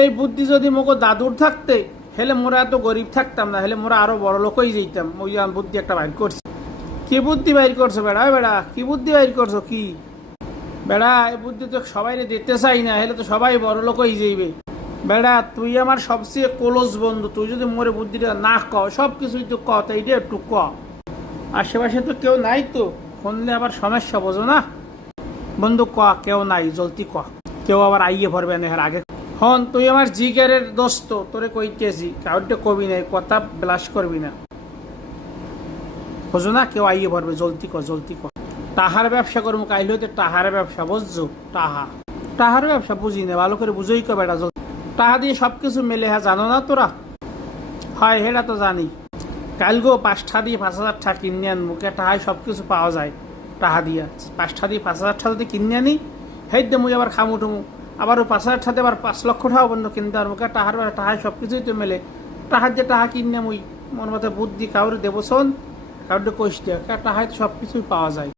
এই বুদ্ধি যদি মোকে দাদুর থাকতে হেলে মোরা এত গরিব থাকতাম না, হেলে মোরা আরো বড় লোক হয়ে যেতাম। ওই বুদ্ধি একটা বাইর করছে। কি বুদ্ধি বাইর করছো বেড়া? বেড়া কি বুদ্ধি বাইর করছো? কি বেড়া এই বুদ্ধি তো সবাই দিতে চাই না, হেলে তো সবাই বড় লোক হয়ে যাইবে। বেড়া তুই আমার সবচেয়ে ক্লোজ বন্ধু, তুই যদি মোরে বুদ্ধিটা না কও, সব কিছুই তো ক, তাই একটু ক। আশেপাশে তো কেউ নাই, তো শুনলে আবার সমস্যা, বোঝো না বন্ধু? ক, কেউ নাই, জলদি ক। কেউ আবার আইয়ে পড়বে না এর আগে। হন তুই আমার জিগারের দোস্ত, তোরে কইতেছি কাউকে কবি নাই, কথা ব্লাশ করবি না, বোঝো না? কেউ আইয়ে পড়বে, জলদি ক, জলদি ক। টাহার ব্যবসা করবো কাইলে হইতে, টাহার ব্যবসা, বুঝছো? টাহার ব্যবসা বুঝি না, ভালো করে বুঝোই কো বেটা। টাহা দিয়ে সবকিছু মেলে, হ্যাঁ জানো না তোরা? হয় হেটা তো জানি। কাল গো 5টা দিয়ে 5,000 টাকা কিনে আন, মুখে টাহায় সবকিছু পাওয়া যায়। টাহা দিয়া 5টা দিয়ে 5,000 টাকা যদি কিনে আনি, হেই দে মুই আবার খামু টুমু, আবারও 5,000 টাকা আবার 5 লক্ষ টাকা বন্ধ কিনতে আর মুখে টাহায় সবকিছুই তো মেলে। টাহার যে টাহা কিনে মুই মন মতো বুদ্ধি কাউরে দেবো শোন, কাউরে কইস টাহায় তো সবকিছুই পাওয়া যায়।